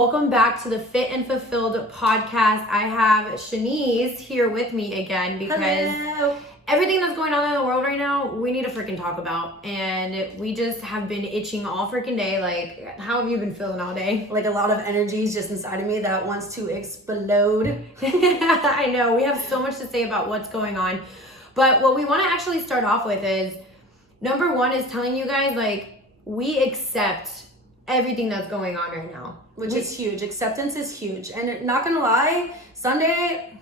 Welcome back to the Fit and Fulfilled podcast. I have Shanice here with me again because everything that's going on in the world right now, we need to freaking talk about. And we just have been itching all freaking day. Like, how have you been feeling all day? Like a lot of energies just inside of me that wants to explode. I know, we have so much to say about what's going on. But what we want to actually start off with is, number one is telling you guys, like, we accept everything that's going on right now, which is huge. Acceptance is huge. And not gonna lie, Sunday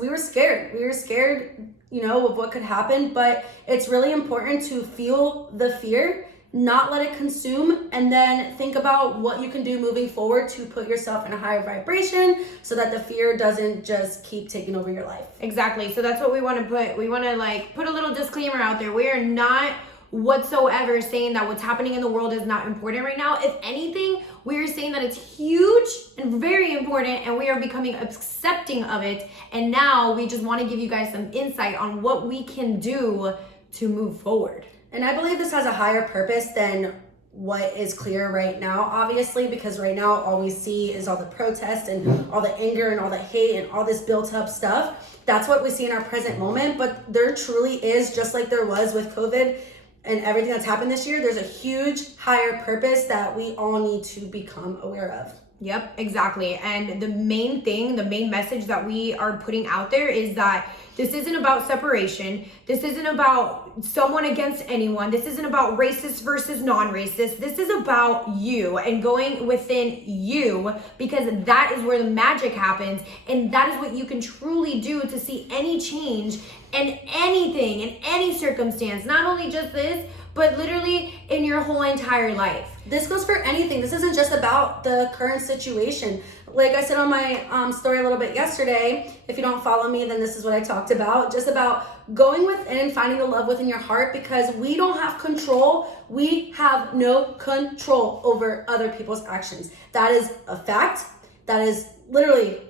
we were scared. We were scared, of what could happen, but it's really important to feel the fear, not let it consume, and then think about what you can do moving forward to put yourself in a higher vibration so that the fear doesn't just keep taking over your life. Exactly. So that's what we want to put. We want to put a little disclaimer out there. We are not whatsoever saying that what's happening in the world is not important right now. If anything, we are saying that it's huge and very important, and we are becoming accepting of it. And now we just want to give you guys some insight on what we can do to move forward. And I believe this has a higher purpose than what is clear right now, obviously, because right now all we see is all the protest and all the anger and all the hate and all this built up stuff. That's what we see in our present moment. But there truly is, just like there was with COVID and everything that's happened this year, there's a huge higher purpose that we all need to become aware of. Yep, exactly. And the main message that we are putting out there is that this isn't about separation. This isn't about someone against anyone. This isn't about racist versus non-racist. This is about you and going within you, because that is where the magic happens. And that is what you can truly do to see any change in anything, in any circumstance. Not only just this, but literally in your whole entire life. This goes for anything. This isn't just about the current situation. Like I said on my story a little bit yesterday, if you don't follow me, then this is what I talked about. Just about going within and finding the love within your heart, because we don't have control. We have no control over other people's actions. That is a fact. That is literally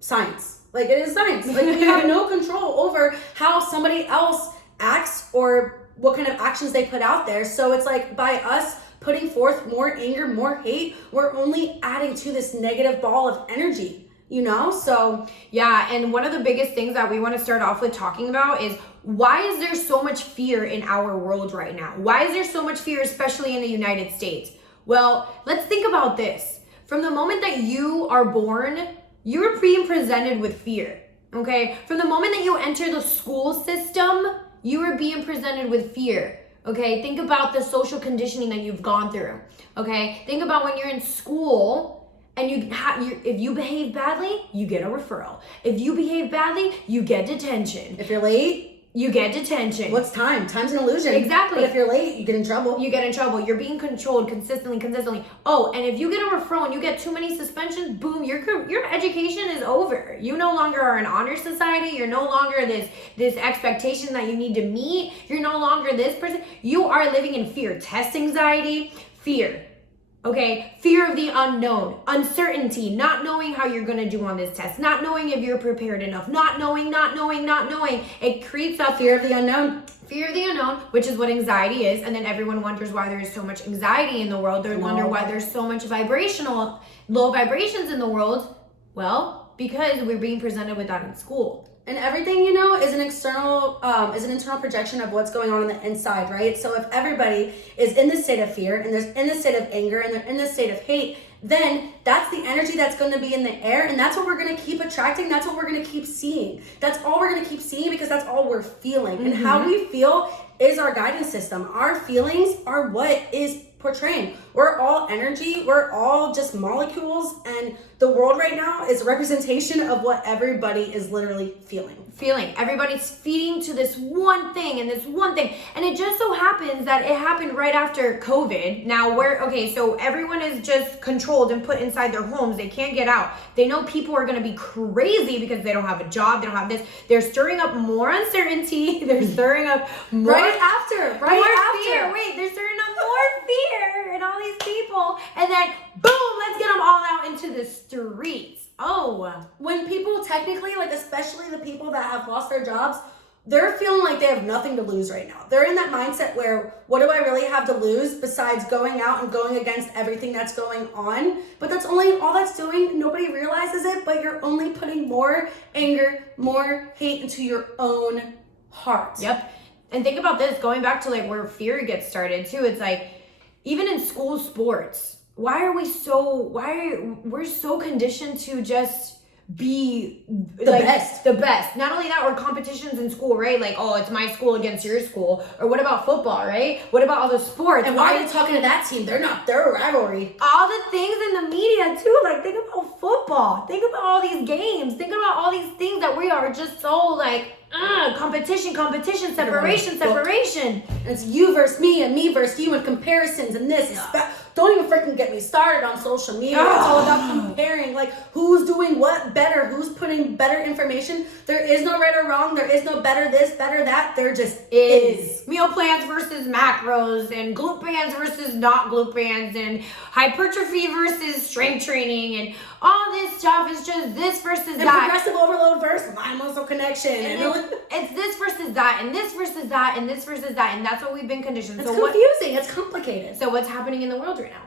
science. Like, it is science. Like, we have no control over how somebody else acts or what kind of actions they put out there. So it's like, by us putting forth more anger, more hate, we're only adding to this negative ball of energy, So yeah, and one of the biggest things that we want to start off with talking about is, why is there so much fear in our world right now? Why is there so much fear, especially in the United States? Well, let's think about this. From the moment that you are born, you are being presented with fear, okay? From the moment that you enter the school system, you are being presented with fear. Okay, think about the social conditioning that you've gone through. Okay, think about when you're in school and if you behave badly, you get a referral. If you behave badly, you get detention. If you're late, you get detention. What's time? Time's an illusion. Exactly. But if you're late, you get in trouble. You get in trouble. You're being controlled consistently. Oh, and if you get a referral and you get too many suspensions, boom, your education is over. You no longer are an honor society. You're no longer this expectation that you need to meet. You're no longer this person. You are living in fear. Test anxiety, fear. Okay, fear of the unknown, uncertainty, not knowing how you're gonna do on this test, not knowing if you're prepared enough, not knowing. It creates that fear of the unknown. Fear of the unknown, which is what anxiety is. And then everyone wonders why there is so much anxiety in the world. They wonder why there's so much low vibrations in the world. Well, because we're being presented with that in school. And everything, is an internal projection of what's going on the inside, right? So if everybody is in this state of fear, and they're in this state of anger, and they're in this state of hate, then that's the energy that's going to be in the air, and that's what we're going to keep attracting. That's what we're going to keep seeing. That's all we're going to keep seeing, because that's all we're feeling. And how we feel is our guidance system. Our feelings are what is portraying. We're all energy. We're all just molecules, and the world right now is a representation of what everybody is literally feeling. Everybody's feeding to this one thing, and it just so happens that it happened right after COVID. Now so everyone is just controlled and put inside their homes. They can't get out. They know people are going to be crazy because they don't have a job. They don't have this. They're stirring up more uncertainty. They're stirring up more right after. Fear. Wait, they're stirring up more fear in all these people, and then boom, let's get them all out into the streets. Oh, when people technically, especially the people that have lost their jobs, they're feeling like they have nothing to lose right now. They're in that mindset where, what do I really have to lose besides going out and going against everything that's going on? But that's only all that's doing. Nobody realizes it, but you're only putting more anger, more hate into your own heart. Yep. And think about this, going back to like where fear gets started too. It's like, even in school sports, we're so conditioned to just be the best. Not only that, or competitions in school, right? Like, oh, it's my school against your school. Or what about football, right? What about all the sports? And why are they talking to that team? They're not their rivalry. All the things in the media too. Like, think about football. Think about all these games. Think about all these things that we are just so like, competition, separation. And it's you versus me and me versus you and comparisons and this. Don't even freaking get me started on social media. It's all about comparing, like who's doing what better, who's putting better information. There is no right or wrong. There is no better this, better that. There just is. Meal plans versus macros, and glute bands versus not glute bands, and hypertrophy versus strength training, and all this stuff is just this versus and that. Progressive overload versus mind muscle connection. And it's this versus that, and this versus that, and this versus that, and that's what we've been conditioned. It's confusing. It's complicated. So what's happening in the world right now?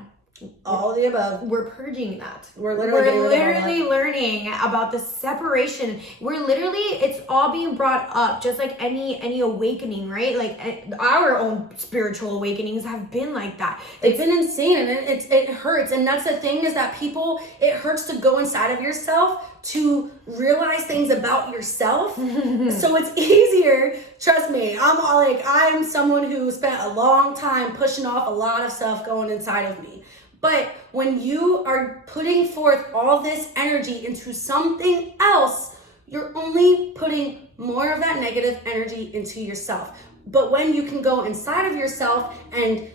All of the above. We're purging that. We're literally learning about the separation. It's all being brought up, just like any awakening, right? Like our own spiritual awakenings have been like that. It's been insane, and it hurts. And that's the thing, is that it hurts to go inside of yourself to realize things about yourself. So it's easier. Trust me, I'm someone who spent a long time pushing off a lot of stuff going inside of me. But when you are putting forth all this energy into something else, you're only putting more of that negative energy into yourself. But when you can go inside of yourself and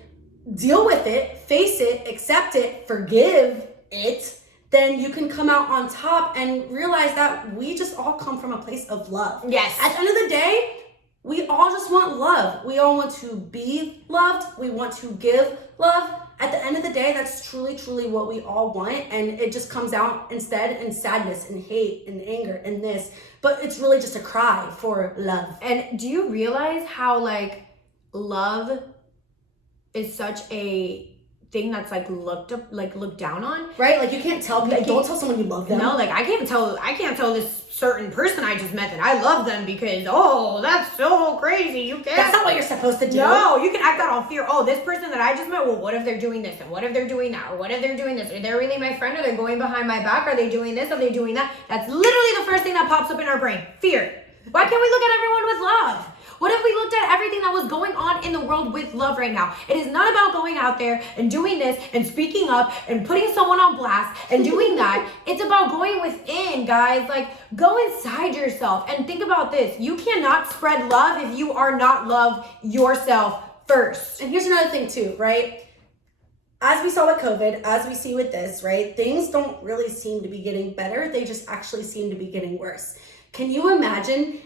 deal with it, face it, accept it, forgive it, then you can come out on top and realize that we just all come from a place of love. Yes. At the end of the day, we all just want love. We all want to be loved. We want to give love. At the end of the day, that's truly, truly what we all want. And it just comes out instead in sadness and hate and anger and this. But it's really just a cry for love. And do you realize how like love is such a thing that's like looked down on? Right? Like you can't tell people, don't tell someone you love them. No, like I can't tell this certain person I just met that I love them because, oh, that's so crazy. You can't. That's not what you're supposed to do. No, you can act out on fear. Oh, this person that I just met, well, what if they're doing this? And what if they're doing that? Or what if they're doing this? Are they really my friend? Are they going behind my back? Are they doing this? Are they doing that? That's literally the first thing that pops up in our brain. Fear. Why can't we look at everyone with love? What if we looked at everything that was going on in the world with love right now? It is not about going out there and doing this and speaking up and putting someone on blast and doing that. It's about going within, guys. Like, go inside yourself and think about this. You cannot spread love if you are not love yourself first. And here's another thing too, right? As we saw with COVID, as we see with this, right? Things don't really seem to be getting better. They just actually seem to be getting worse. Can you imagine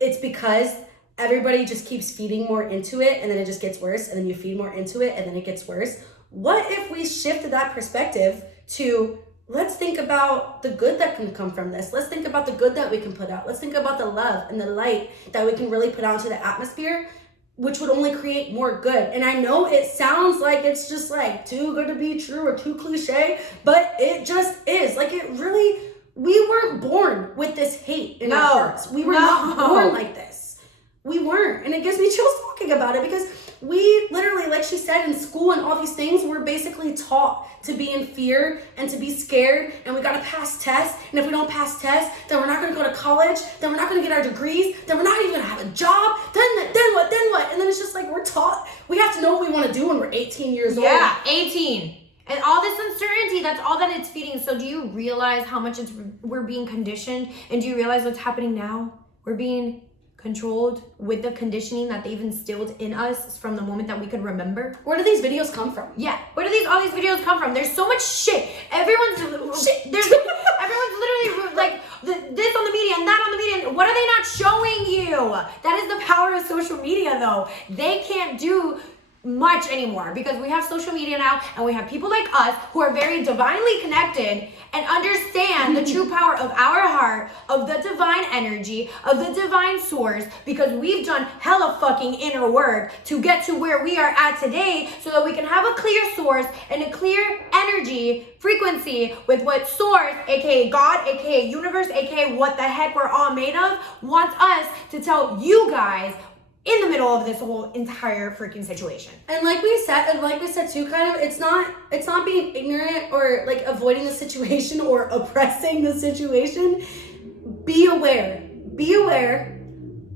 it's because everybody just keeps feeding more into it and then it just gets worse, and then you feed more into it and then it gets worse? What if we shifted that perspective to, let's think about the good that can come from this. Let's think about the good that we can put out. Let's think about the love and the light that we can really put out into the atmosphere, which would only create more good. And I know it sounds like it's just like too good to be true or too cliche, but it just is. Like, it really, we weren't born with this hate in our hearts. We were not born like this. We weren't. And it gives me chills talking about it, because we literally, like she said, in school and all these things, we're basically taught to be in fear and to be scared, and we got to pass tests. And if we don't pass tests, then we're not going to go to college, then we're not going to get our degrees, then we're not even going to have a job, then what? And then it's just like we're taught, we have to know what we want to do when we're 18 years old. Yeah, 18. And all this uncertainty, that's all that it's feeding. So do you realize how much we're being conditioned? And do you realize what's happening now? We're being controlled with the conditioning that they've instilled in us from the moment that we could remember. Where do these videos come from? Yeah, where do all these videos come from? There's so much shit. Everyone's literally like this on the media and that on the media. What are they not showing you? That is the power of social media, though. They can't do much anymore because we have social media now, and we have people like us who are very divinely connected and understand and the true power of our heart, of the divine energy, of the divine source, because we've done hella fucking inner work to get to where we are at today, so that we can have a clear source and a clear energy frequency with what source, aka God, aka universe, aka what the heck we're all made of, wants us to tell you guys in the middle of this whole entire freaking situation. And like we said too, kind of, it's not being ignorant or like avoiding the situation or oppressing the situation. Be aware,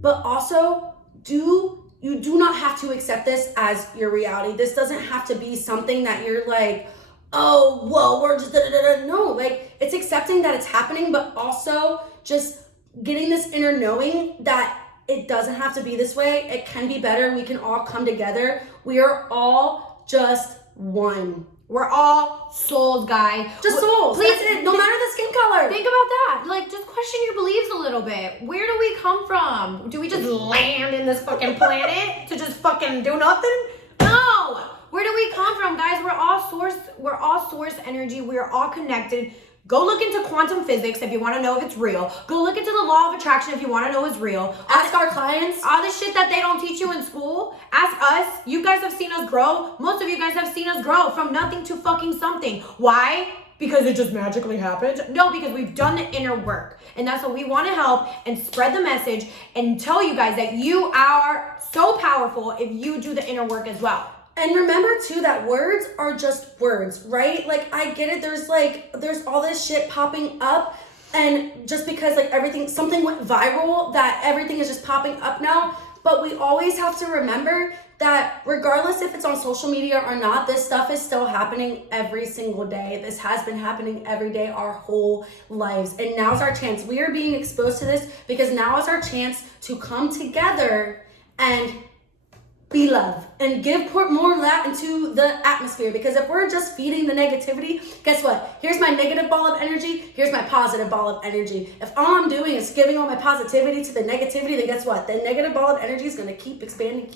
but also you do not have to accept this as your reality. This doesn't have to be something that you're like, oh, well, we're just no, like, it's accepting that it's happening, but also just getting this inner knowing that it doesn't have to be this way. It can be better. We can all come together. We are all just one. We're all souls, guys. Just souls. Please, that's it. No matter the skin color. Think about that. Like, just question your beliefs a little bit. Where do we come from? Do we just land in this fucking planet to just fucking do nothing? No. Where do we come from, guys? We're all source energy. We're all connected. Go look into quantum physics if you want to know if it's real. Go look into the law of attraction if you want to know it's real. Ask our clients. All the shit that they don't teach you in school, ask us. You guys have seen us grow. Most of you guys have seen us grow from nothing to fucking something. Why? Because it just magically happened? No, because we've done the inner work. And that's what we want to help and spread the message and tell you guys that you are so powerful if you do the inner work as well. And remember too that words are just words, right? Like, I get it. There's all this shit popping up, and just because like something went viral, that everything is just popping up now. But we always have to remember that regardless if it's on social media or not, this stuff is still happening every single day. This has been happening every day our whole lives. And now's our chance. We are being exposed to this because now is our chance to come together and be love and give more of that into the atmosphere. Because if we're just feeding the negativity, guess what? Here's my negative ball of energy. Here's my positive ball of energy. If all I'm doing is giving all my positivity to the negativity, then guess what? The negative ball of energy is going to keep expanding.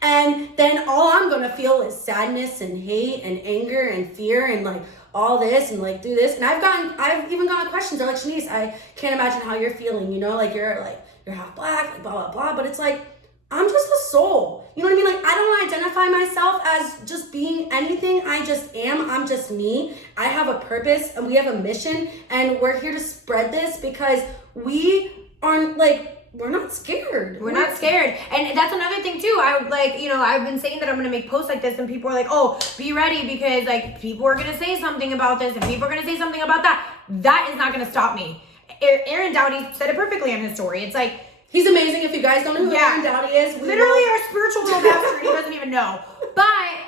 And then all I'm going to feel is sadness and hate and anger and fear and like all this and like do this. And I've even gotten questions. They're like, Shanice, I can't imagine how you're feeling. You know, like you're half black, like blah, blah, blah. But it's like, I'm just a soul. You know what I mean? Like, I don't identify myself as just being anything. I just am. I'm just me. I have a purpose and we have a mission, and we're here to spread this because we aren't like, we're not scared. We're not scared. And that's another thing too. I've been saying that I'm going to make posts like this, and people are like, oh, be ready because like people are going to say something about this and people are going to say something about that. That is not going to stop me. Aaron Doughty said it perfectly on his story. It's like, he's amazing. If you guys don't know who Aaron Doughty is, literally our spiritual little bastard. He doesn't even know. But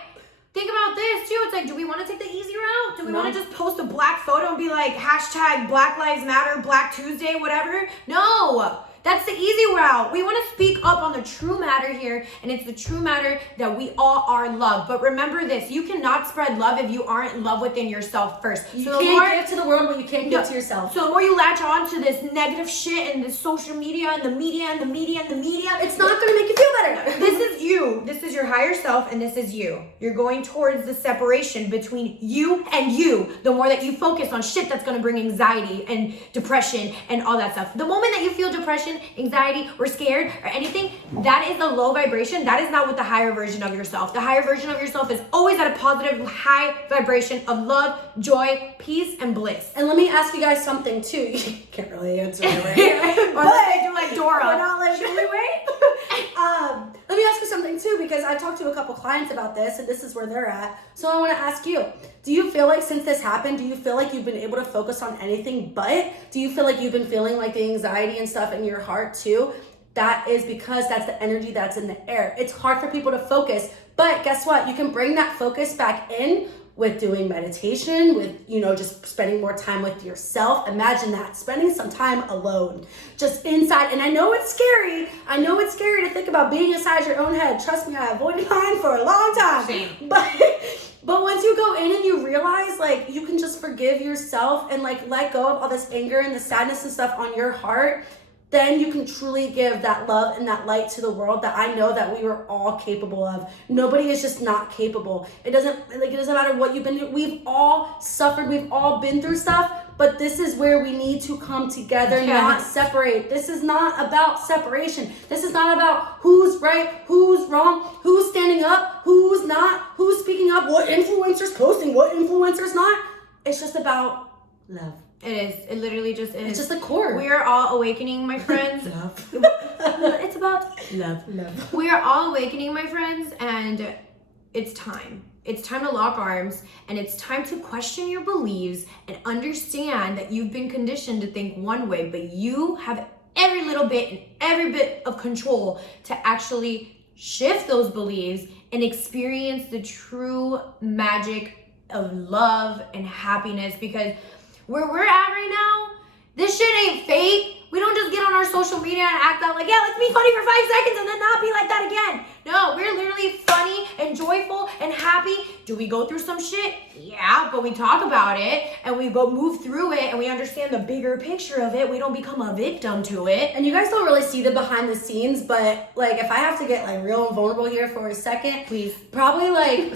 think about this too. It's like, do we want to take the easy route? Do we want to just post a black photo and be like hashtag Black Lives Matter, Black Tuesday, whatever? No. That's the easy route. We want to speak up on the true matter here, and it's the true matter that we all are loved. But remember this, you cannot spread love if you aren't in love within yourself first. You can't give to the world what you can't give to yourself. So the more you latch on to this negative shit and this social media and the media, it's not going to make you feel better. This is you. This is your higher self, and this is you. You're going towards the separation between you and you. The more that you focus on shit that's going to bring anxiety and depression and all that stuff. The moment that you feel depression, anxiety, or scared, or anything, that is a low vibration. That is not with the higher version of yourself. The higher version of yourself is always at a positive, high vibration of love, joy, peace, and bliss. And let me ask you guys something too. You can't really answer it, right? Unless they do like Dora. We're not like, really, wait? Let me ask you something too, because I've talked to a couple clients about this, and this is where they're at. So I want to ask you, do you feel like since this happened, do you feel like you've been able to focus on anything but? Do you feel like you've been feeling like the anxiety and stuff in your heart too? That is because that's the energy that's in the air. It's hard for people to focus, but guess what? You can bring that focus back in with doing meditation, with, just spending more time with yourself. Imagine that, spending some time alone, just inside. And I know it's scary. I know it's scary to think about being inside your own head. Trust me, I avoided mine for a long time. Same. But once you go in and you realize, like, you can just forgive yourself and, like, let go of all this anger and the sadness and stuff on your heart, then you can truly give that love and that light to the world that I know that we were all capable of. Nobody is just not capable. It doesn't matter what you've been through. We've all suffered. We've all been through stuff, but this is where we need to come together, not separate. This is not about separation. This is not about who's right, who's wrong, who's standing up, who's not, who's speaking up, what influencer's posting, what influencer's not. It's just about love. It is. It literally just is. It's just the core. We are all awakening, my friends. Love. It's about love. We are all awakening, my friends, and it's time. It's time to lock arms, and it's time to question your beliefs and understand that you've been conditioned to think one way, but you have every little bit and every bit of control to actually shift those beliefs and experience the true magic of love and happiness, because where we're at right now, this shit ain't fake. We don't just get on our social media and act out like, yeah, let's be funny for 5 seconds and then not be like that again. No, we're literally funny and joyful and happy. Do we go through some shit? Yeah, but we talk about it and we go move through it and we understand the bigger picture of it. We don't become a victim to it. And you guys don't really see the behind the scenes, but like if I have to get like real vulnerable here for a second, Please. probably like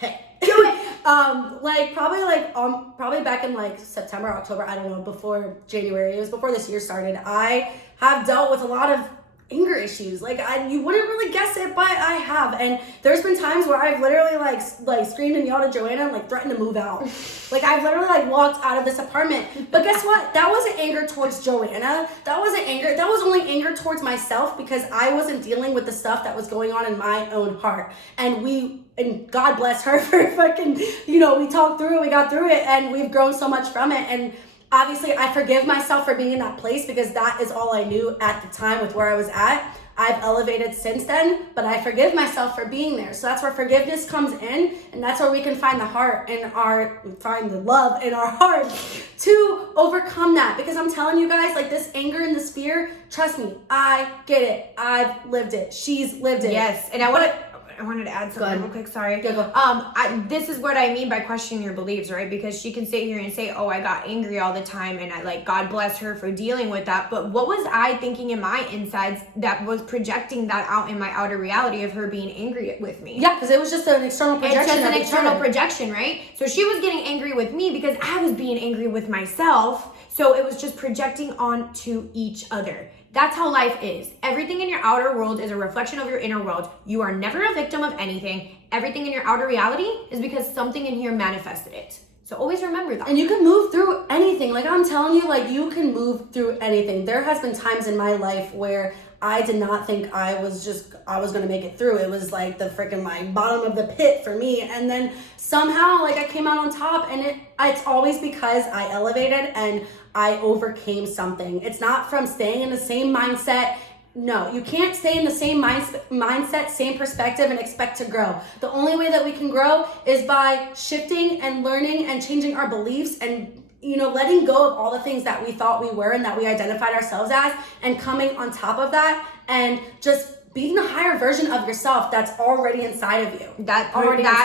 hey, do it. Probably back in like September, October, I don't know, before January, it was before this year started, I have dealt with a lot of anger issues. Like you wouldn't really guess it, but I have. And there's been times where I've literally like screamed and yelled at Joanna and like threatened to move out. Like I've literally like walked out of this apartment. But guess what? That wasn't anger towards Joanna. That wasn't anger. That was only anger towards myself, because I wasn't dealing with the stuff that was going on in my own heart. And God bless her for fucking, we talked through it, we got through it, and we've grown so much from it. And obviously, I forgive myself for being in that place, because that is all I knew at the time with where I was at. I've elevated since then, but I forgive myself for being there. So that's where forgiveness comes in, and that's where we can find the find the love in our heart to overcome that. Because I'm telling you guys, like this anger and this fear, trust me, I get it. I've lived it. She's lived it. Yes, and I wanted to add something real quick. Sorry. Yeah, go. This is what I mean by questioning your beliefs, right? Because she can sit here and say, "Oh, I got angry all the time," and I God bless her for dealing with that. But what was I thinking in my insides that was projecting that out in my outer reality of her being angry with me? Yeah, because it was just an external projection. It's just an external projection, right? So she was getting angry with me because I was being angry with myself. So it was just projecting onto each other. That's how life is. Everything in your outer world is a reflection of your inner world. You are never a victim of anything. Everything in your outer reality is because something in here manifested it. So always remember that. And you can move through anything. Like I'm telling you, like you can move through anything. There has been times in my life where I did not think I was going to make it through. It was like the freaking like bottom of the pit for me. And then somehow like I came out on top, and it's always because I elevated and I overcame something. It's not from staying in the same mindset. No, you can't stay in the same mindset, same perspective, and expect to grow. The only way that we can grow is by shifting and learning and changing our beliefs and letting go of all the things that we thought we were and that we identified ourselves as, and coming on top of that and just being the higher version of yourself that's already inside of you. That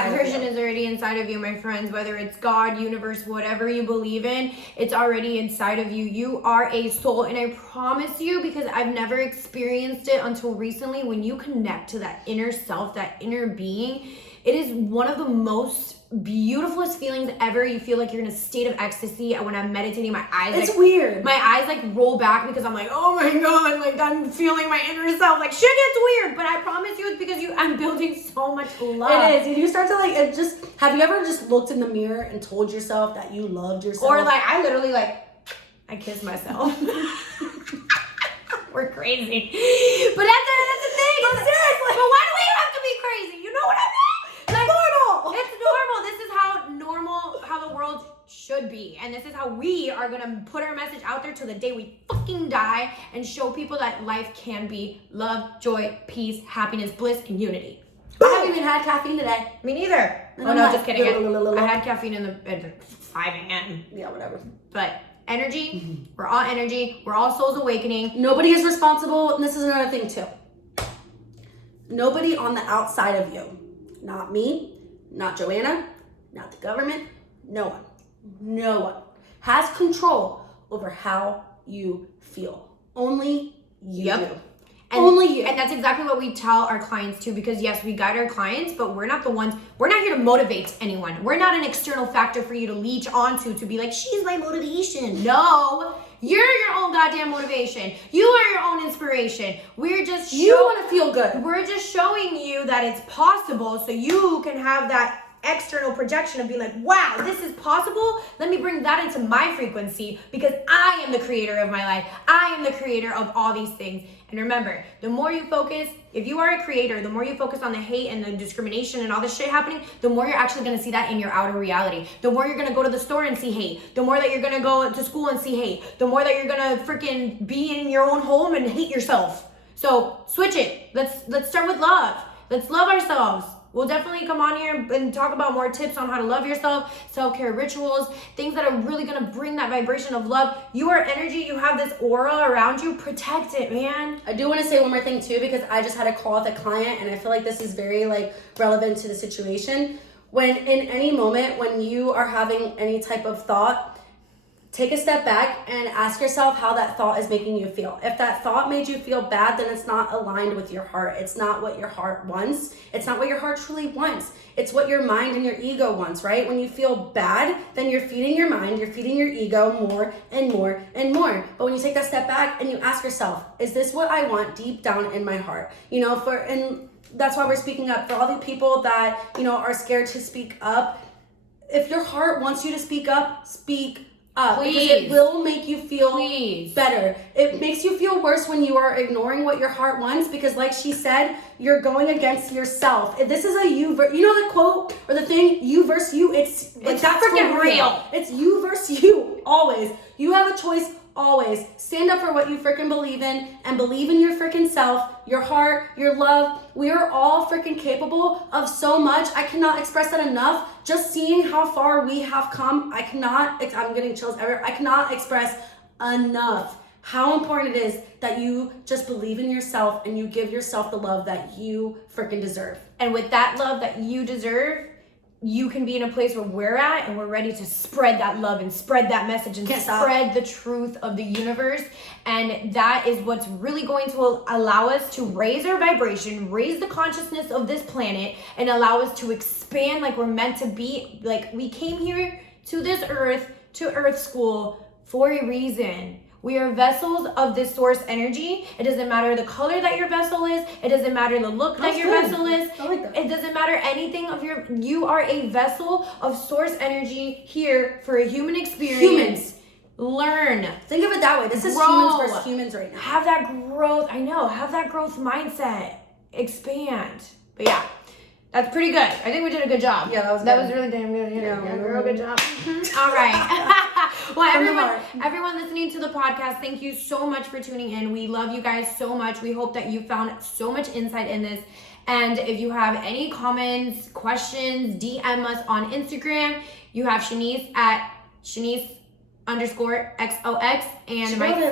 version is already inside of you, my friends. Whether it's God, universe, whatever you believe in, it's already inside of you. You are a soul, and I promise you, because I've never experienced it until recently, when you connect to that inner self, that inner being, it is one of the most beautifulest feelings ever. You feel like you're in a state of ecstasy, and when I'm meditating, my eyes weird. My eyes roll back because I'm like, oh my god, like I'm feeling my inner self. Like shit gets weird, but I promise you, it's because I'm building so much love. It is. You start to have you ever just looked in the mirror and told yourself that you loved yourself? Or like I literally I kiss myself. We're crazy, but that's the thing. But seriously, but why do we have to be crazy? You know what I mean? Normal. It's normal. This is how the world should be. And this is how we are going to put our message out there till the day we fucking die, and show people that life can be love, joy, peace, happiness, bliss, and unity. I haven't even had caffeine today. Me neither. Oh no, just kidding. I had caffeine at 5 a.m. Yeah, whatever. But energy, we're all energy. We're all souls awakening. Nobody is responsible. And this is another thing too. Nobody on the outside of you, not me, not Joanna, not the government, no one has control over how you feel. Only you Yep. do. And, Only you. And that's exactly what we tell our clients too, because yes, we guide our clients, but we're not here to motivate anyone. We're not an external factor for you to leech onto to be like, she's my motivation. No, you're your own goddamn motivation. You are your own inspiration. We're just You want to feel good. We're just showing you that it's possible so you can have that external projection of being like, wow, this is possible. Let me bring that into my frequency because I am the creator of my life. I am the creator of all these things. And remember, the more you focus, if you are a creator, the more you focus on the hate and the discrimination and all this shit happening, the more you're actually going to see that in your outer reality. The more you're going to go to the store and see hate. The more that you're going to go to school and see hate. The more that you're going to freaking be in your own home and hate yourself. So switch it. Let's start with love. Let's love ourselves. We'll definitely come on here and talk about more tips on how to love yourself, self-care rituals, things that are really going to bring that vibration of love. You are energy. You have this aura around you. Protect it, man. I do want to say one more thing too, because I just had a call with a client and I feel like this is very relevant to the situation. When in any moment when you are having any type of thought, take a step back and ask yourself how that thought is making you feel. If that thought made you feel bad, then it's not aligned with your heart. It's not what your heart wants. It's not what your heart truly wants. It's what your mind and your ego wants, right? When you feel bad, then you're feeding your mind, you're feeding your ego more and more and more. But when you take that step back and you ask yourself, is this what I want deep down in my heart? And that's why we're speaking up. For all the people that, are scared to speak up, if your heart wants you to speak up, speak up. Please. Because it will make you feel Please. better. It makes you feel worse when you are ignoring what your heart wants, because like she said, you're going against yourself. If this is a you, the quote or the thing, you versus you, it's That's freaking freaking real. It's you versus you, always. You have a choice. Always stand up for what you freaking believe in and believe in your freaking self, your heart, your love. We are all freaking capable of so much. I cannot express that enough. Just seeing how far we have come, I'm getting chills everywhere. I cannot express enough how important it is that you just believe in yourself and you give yourself the love that you freaking deserve. And with that love that you deserve, you can be in a place where we're at and we're ready to spread that love and spread that message and spread the truth of the universe. And that is what's really going to allow us to raise our vibration, raise the consciousness of this planet, and allow us to expand like we're meant to be. Like we came here to this earth, to Earth School for a reason. We are vessels of this source energy. It doesn't matter the color that your vessel is. It doesn't matter the look that your vessel is. I like that. It doesn't matter anything of you are a vessel of source energy here for a human experience. Humans. Learn. Think of it that way. This is Grow. humans versus humans right now. Have that growth. I know. Have that growth mindset. Expand. But yeah. That's pretty good. I think we did a good job. Yeah, that was That good. was really damn good. Yeah, real good job. All right. Well, From the heart. everyone listening to the podcast, thank you so much for tuning in. We love you guys so much. We hope that you found so much insight in this. And if you have any comments, questions, DM us on Instagram. You have Shanice at Shanice_XOX and She wrote it. myself